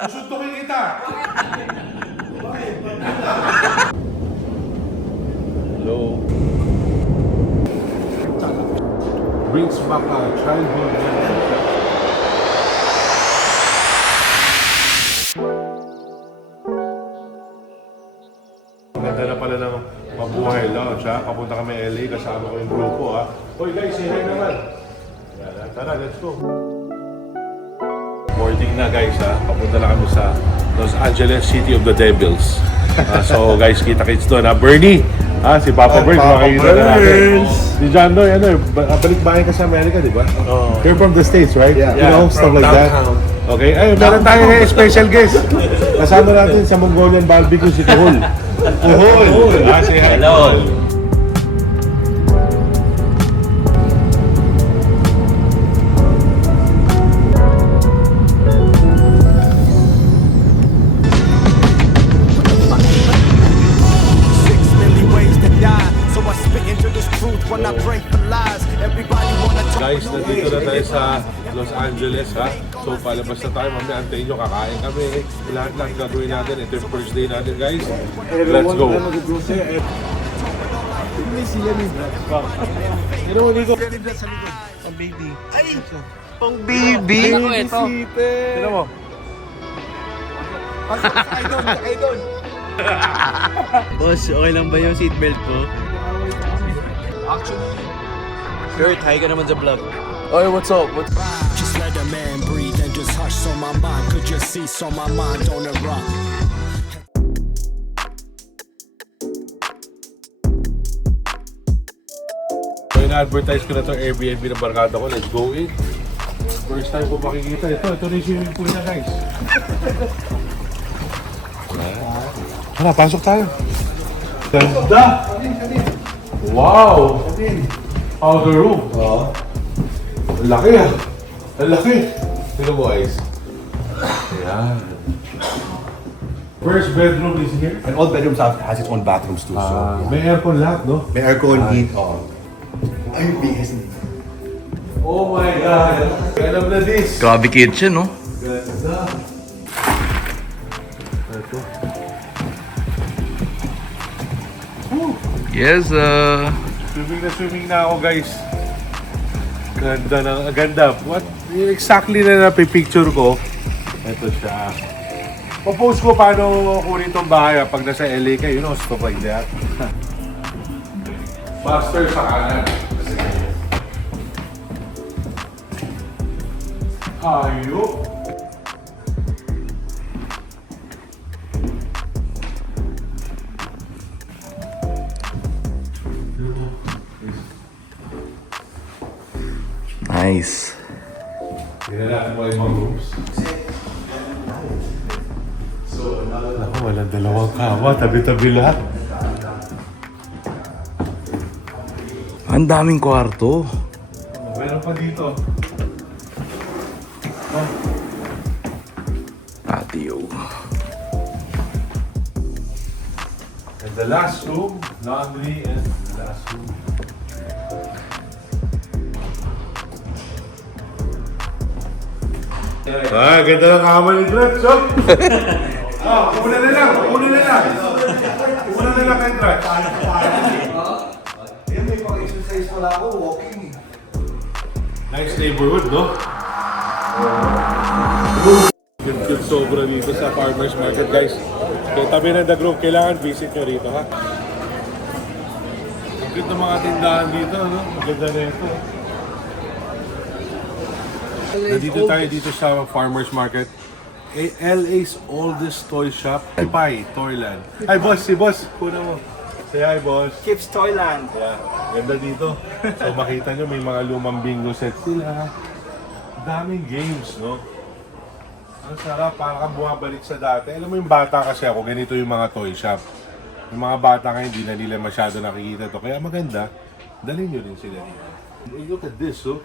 Susuntukin kita! Hello? Brings back a childhood memories. Ganda na pala ng Mabuhay Lounge, ha? Papunta kami LA, kasama ko yung grupo, ha? Hoy guys, say hi naman! Yan, tara, let's go! Morning na guys, ha? Papunta na kami sa Los Angeles, City of the Devils. So guys, kita-kits doon, ha? Bernie! Ha? Si Papa Bird, makikita na natin. Si John Doy, balik-bahay ka sa Amerika, di ba? You're from the States, right? Yeah. You know, stuff like downtown. that. Okay, ay, meron tayo ngayon special guest. Kasama natin sa Mongolian barbecue si Kuhol. Kuhol! Say hi. Hello. Guys, nandito na tayo sa Los Angeles, ha? So, palabas na tayo. Mamaya, antayin nyo, kakain kami. Lahat-lahat gagawin natin. Ito yung first day natin, guys. Let's go. Pang baby. Tira mo. Boss, okay lang ba yung seatbelt ko? Kurt, hi ka naman sa vlog. Oy, what's up? Just let a man breathe and just hush so my mind could just see so my mind don't erupt. So, ina-advertise ko na itong Airbnb ng barkada ko. Let's go in. First time ko makikita. Ito na yung swimming pool na, guys. Tara, pasok tayo. Ganda! Wow! Powder room. Ang laki, ah. Ang laki. Sino mo, guys? Ayan. First bedroom is here. And all bedrooms has its own bathrooms too. So May aircon lahat, no? may aircon, heat. Ay, bigas na. Oh my God! Alam na this. Grabe kitchen, no? Ganda. Ito. Yes, Swimming na ako, guys. Ganda. What exactly na napipicture ko? Ito siya. Popost ko paano kunin tong bahay pag nasa LA kayo, you know, stuff like that. Master sa kanan. Ayok. nice. Tingnan natin mo yung mga rooms. Ako, walang dalawang kama. Tabi-tabi lahat. Ang daming kwarto. Meron pa dito. Patio. And the last room, laundry and the last room. Ganda ng kama ni Drex, oh! Una na lang kay Drex. Yan, may pang-exercise pala ako, walking. Nice neighborhood, no? Good sobra dito sa farmer's market, guys. Kaya tabi ng The Grove, kailangan visit nyo rito, ha? Ang cute ng mga tindahan dito, no? Ang ganda na ito. Nandito tayo dito sa farmer's market. LA's oldest toy shop, Pai Toyland. Hi, boss. Si boss. Kuna mo. Say hi, boss. Kips Toyland. Yeah, ganda dito. So makita nyo, may mga lumang bingo set sila. Daming games, no? Ang sarap, parang kang bumabalik sa dati. Alam mo yung bata kasi ako, ganito yung mga toy shop. Yung mga bata ngayon, hindi na nila masyado nakikita to. Kaya maganda, dalhin nyo rin sila dito. Look at this, oh.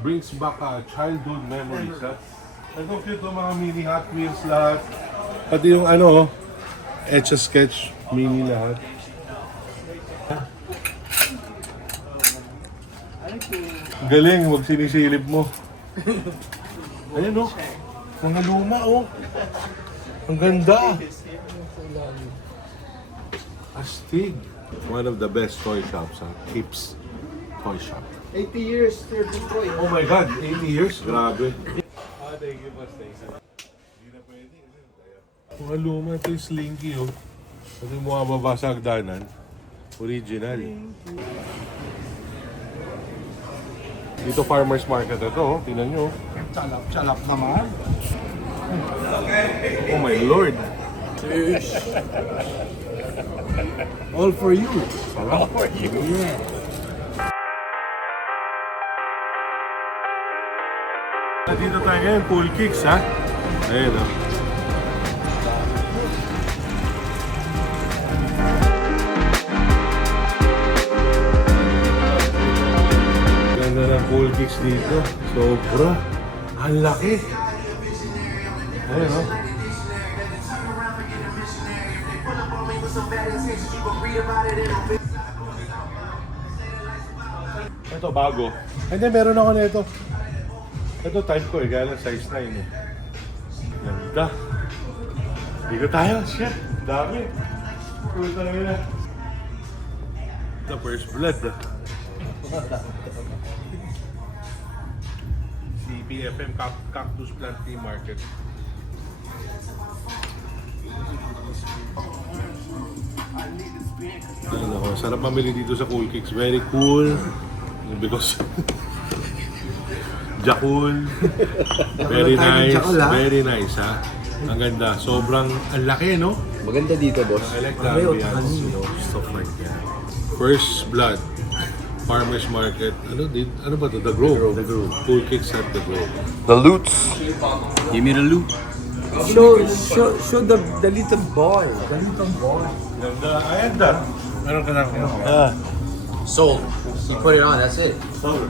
Brings back childhood memories, ha? Ang cute yung mga mini Hot Wheels lahat. Pati yung ano, Etch-a-Sketch mini lahat. Galing, wag sinisilip mo. Ayun, no? Mga luma, oh. Ang ganda. Astig. One of the best toy shops, Kips Toy Shop. 80 years, Sir Troy. Oh my God, 80 years? Grabe. Mga luma, ito yung slinky, oh. Ito yung mga baba sa hagdanan. Original. Dito farmer's market ito, oh. Tingnan nyo. Chalap naman. Oh my Lord. All for you. All for you. Yeah. Dito tayo ngayon, pool kicks, ha? Ayun, oh. Ganda ng pool kicks dito. Sobra. Ang laki. Ayun, oh. Ito, bago. Hindi, meron ako nito. Ito, type ko eh. Kaya lang size 9 eh. Ganda. Dito tayo. Shit. Dami. Cool talaga na. The first blood. CPFM Cactus Plant Flea Market. Ano ako, sarap mamili dito sa Cool Kicks. Very cool. Because Jakul. Very nice. Very nice, ha? Ang ganda. Sobrang ang laki, no? Maganda dito, boss. I like the ambience, you know, stuff like that. First Blood. Farmer's Market. Ano ba to? The Grove. The Grove. Cool Kicks at The Grove. The loots. Give me the loot. Show the little boy. The little boy. Ganda. Ayan da. Meron ka na. Sold. You put it on, that's it. Sold.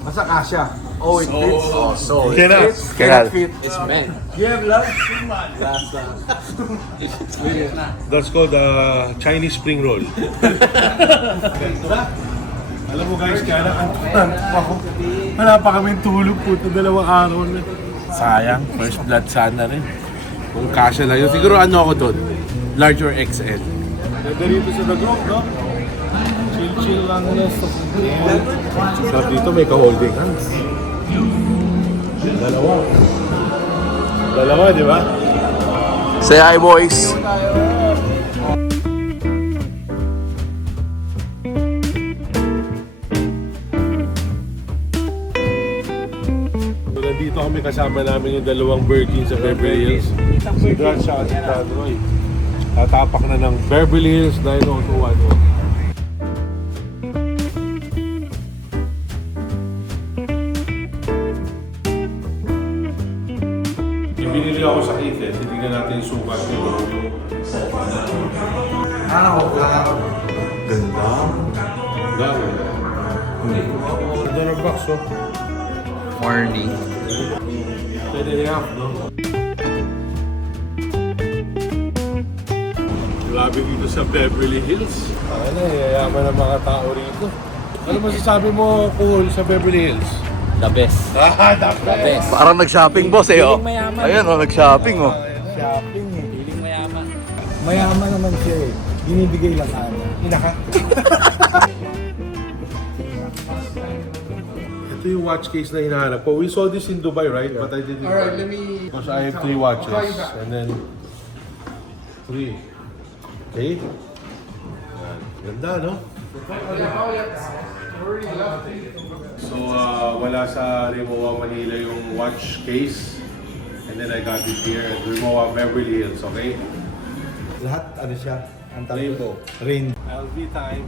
Masa kasha? Oh, it fits. Oh, sold. Cannot. Cannot. fit. It's men. You have love? That's called Chinese spring roll. Alam mo guys, kaya nakantunan ako. Wala pa kami tulog po ito 2 araw na. Sayang. First blood sana rin. Kung kasya lang yun. Siguro ano ako doon? Large or XL. Ganda rito sa The Grove, no? Chill lang na sa so, dito may ka-holding hands. Dalawa, di ba? Say hi, boys. So, nandito kami kasama namin yung 2 Birkin sa Beverly Hills. Si Grant siya at si Dan Roy. Tatapak na ng Beverly Hills 90210. Binili ako sa Keith, titignan natin yung sukat nyo. Ganda. Dami. Ganda ng box, oh. Morning. 10.5, no? Grabe dito sa Beverly Hills. Ano, yayaman ng mga tao rito. Ano masasabi mo, Cool, sa Beverly Hills? The best. The best. Parang nag-shopping, boss, eh, oh. Feeling mayaman. Ayan, oh, nag-shopping, oh. Shopping eh. Feeling mayaman. Mayaman naman siya eh. Binibigay lang ano. Inaka. Ito yung watch case na hinahanap ko. We saw this in Dubai, right? But I didn't. Alright, let me... Because I have 3 watches. And then... 3. Okay? Yan. Ganda, no? So, wala sa Rimowa, Manila yung watch case. And then I got it here at Rimowa, Beverly Hills, okay? Lahat ano siya? Ang Rainbow. Rain. LV time.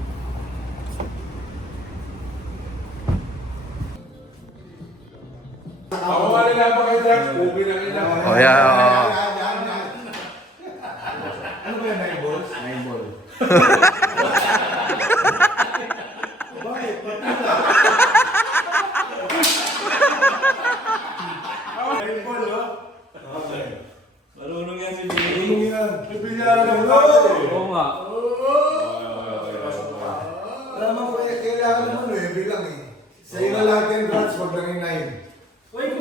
Ako wala na ba kayo, Jack? Ubi na kayo. Oh, yeah, oh. Ano ba yan? 9 balls? 9 balls. Bakit? Marunong yan si Jimmy. Bibigyan ng tao eh. Oo nga. Alam mo, kailangan naman eh, bilang eh. Sa'yo na lahat yung drugs, huwag lang yung 9.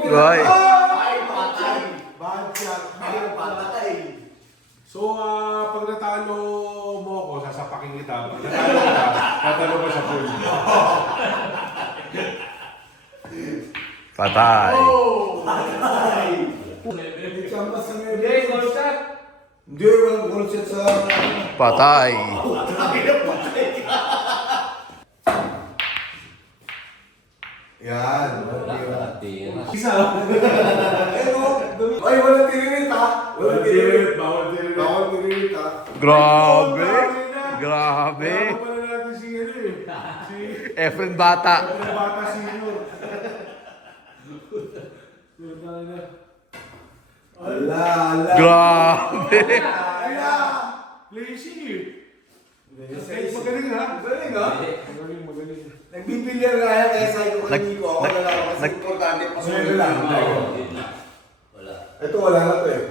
Right. So, pag natalo mo ako, sasapakin kita. Pag natalo ka, tatalo ka sa pool. Patay. Hindi, walang concept sa... Patay. Yan. Isa. Ay, walang tinirit ha. Walang tinirit. Bawal din. Bawal tinirit ha. Grabe. Grabe. Ano pala natin si ano eh? Si... Efren Bata. Ano bata senior? Putang ina. Ala, ala. Grabe. Ala. Lazy eh. Magaling ha? Galing ha? Magaling, magaling. Nagbibilyar nga yan kaya sa ko kanino ako lalaro kasi importante pa sa mga lang. Wala. Ito wala na to eh.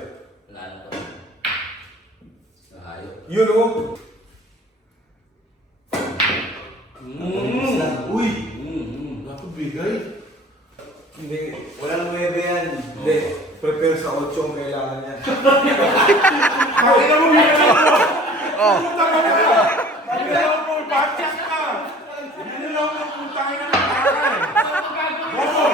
Wala na to. Nahayop. Yun o. Uy! Dapat bigay. Hindi, walang 9 yan. Hindi, prepare sa 8 ang kailangan yan. Bakit na mo bigay ako? Oh. Putang ina! Bakit na mo batyak ka? Hindi lang ako putang ina ng karan. Oo!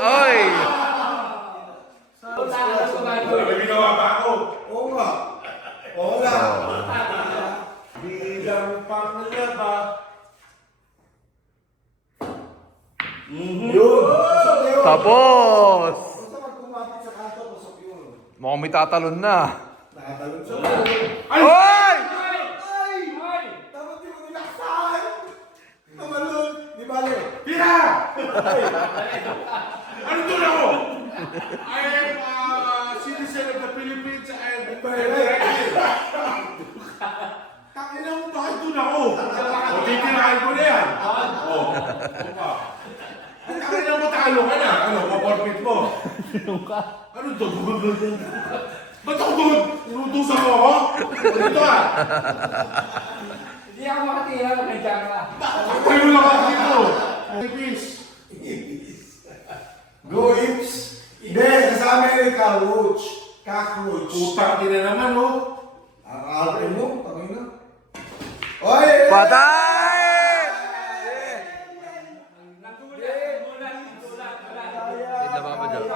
Ay. May ginawa pa ako. Oo nga. Oo nga. Bilang panglaba. Yun. Pasok na yun. Tapos. Basta pag kumapit sa kanto, pasok yun. Mukhang may tatalon na. Nakatalon sa Ay! Ay! Ay! Dapat di mo nilaksan! Namalun! Di bale? Tira! Ano doon ako? I am a citizen of the Philippines and Tangina mo, bakit doon ako? O, titirahin ko na yan. O, pa. Tangina mo, talo ka na. Ano, maporpit mo. Ano doon? Ba't ako doon? Inutusan mo ako? Dito ah. Hindi ako makatira, nandiyan ka. Tayo lang ako dito. Peace. Go Ips! Hindi, sa Amerika, roach. Cockroach. Putang ina naman, oh. Ang arte mo, pangin na. Oy! Patay! Hindi na ba dyan?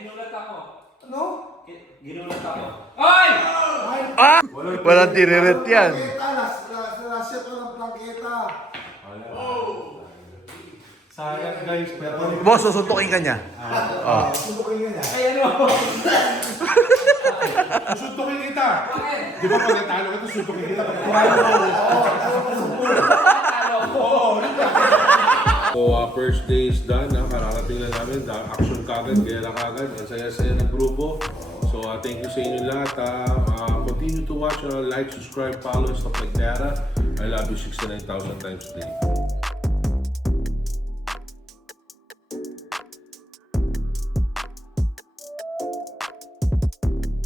Ginulat ako. Ano? Ginulat ako. Ay! Ah! Walang tiririt yan. Plangketa, nasyat mo ng plangketa. Sayang guys, pero... Boss, susuntukin ka niya. Oh. Subukin nga niya. Ay, ano? Susuntukin kita. Di ba pag natalo ka, susuntukin kita. So, first day is done. Kararating lang namin. Action kagad, gera kagad. Ang saya-saya ng grupo. So, thank you sa inyo lahat. Continue to watch, like, subscribe, follow, stuff like that. I love you 69,000 times a day.